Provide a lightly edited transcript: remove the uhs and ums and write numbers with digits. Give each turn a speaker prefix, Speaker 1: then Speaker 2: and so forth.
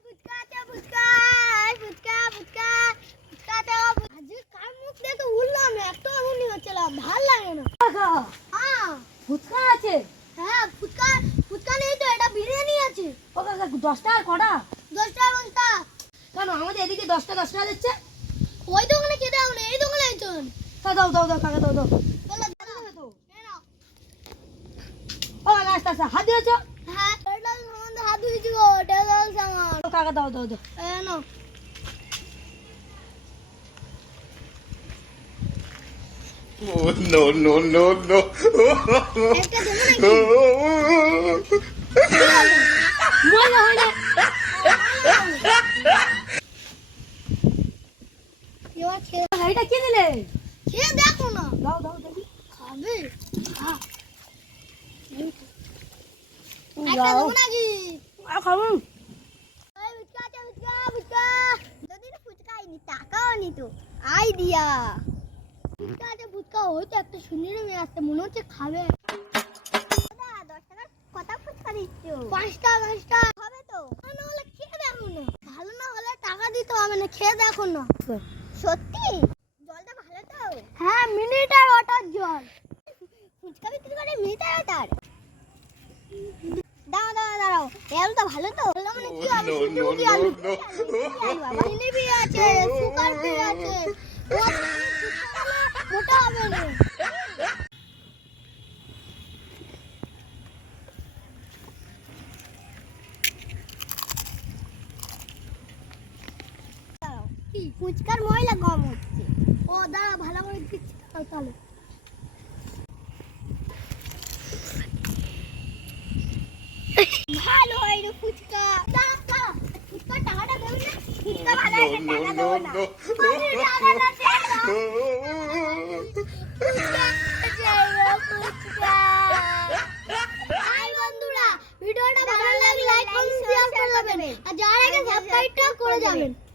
Speaker 1: ফুচকা আছে ফুচকা ফুচকা ফুচকা ফুচকা তো আজ কার মুখ দেখে উঠলাম এত এমনই হচ্ছিল ভাল লাগে না। হ্যাঁ
Speaker 2: ফুচকা আছে।
Speaker 1: হ্যাঁ ফুচকা ফুচকা নেই তো এটা বিরিয়ানি আছে।
Speaker 2: ও কাকা 10 টাকা কটা?
Speaker 1: 10 টাকা কোনটা?
Speaker 2: কেন আমাদের এদিকে 10 টাকা দিচ্ছে।
Speaker 1: ওই দোকানে খেতে হবে না এই দোকানে চল।
Speaker 2: দাও দাও দাও কাকা দাও দাও।
Speaker 1: চলো
Speaker 2: তো
Speaker 1: এই নাও।
Speaker 2: ও কাকা আস্তে হাত দিয়েছো?
Speaker 1: হ্যাঁ এটা সম্বন্ধে হাত ধুইছি গো এটা দাও সামান।
Speaker 2: ও কাকা দাও দাও দাও।
Speaker 1: এই নাও।
Speaker 3: Oh, no, no, no, no.
Speaker 1: একটা দেবো নাকি?
Speaker 2: মজা হয় না।
Speaker 1: এবার খেয়ে
Speaker 2: এটা কি দিলে?
Speaker 1: খেয়ে দেখো না।
Speaker 2: দাও দাও দেখি।
Speaker 1: খাবে?
Speaker 2: খা।
Speaker 1: একটা দেবো নাকি?
Speaker 2: খাবো।
Speaker 1: ওই ফুচকা আছে ফুচকা ফুচকা। যদি ফুচকা আইনি টাকাও নি তো আইডিয়া। ফুচকা আছে ফুচকা ওই তো একটা সুন্দরী মেয়ে আসছে মনে হচ্ছে খাবে। দাদা 10 টাকার কত ফুচকা দিচ্ছ? 5 টাকা 10 টাকা হবে তো? না হলে খেয়ে দেখো না। ভালো না হলে টাকা দিতে হবে না খেয়ে দেখো না। সত্যি? জলটা ভালো তো? হ্যাঁ মিনিটার ওয়াটার জল। ফুচকা বিক্রি করে মিনিটার ওয়াটার। দাঁড়াও দাঁড়াও দাঁড়াও এল তো ভালো তো বললাম মানে কি হবে সূর্যমুখী আলু জিলিপি আছে সুগার ফ্রি আছে মোটা হবে না কি ফুচকার ময়লা কম হচ্ছে ও দাঁড়া ভালো করে দিচ্ছি তাহলে ভালো হয় রে ফুচকা দাঁড়া ফুচকা টাকাটা দেবে না ফুচকা ভালো আছে টাকা দেবো না ভিডিওটা ভালো লাগলে লাইক কমেন্ট শেয়ার করে দেবেন আর যারা আগে সাবস্ক্রাইবটা করে যাবেন।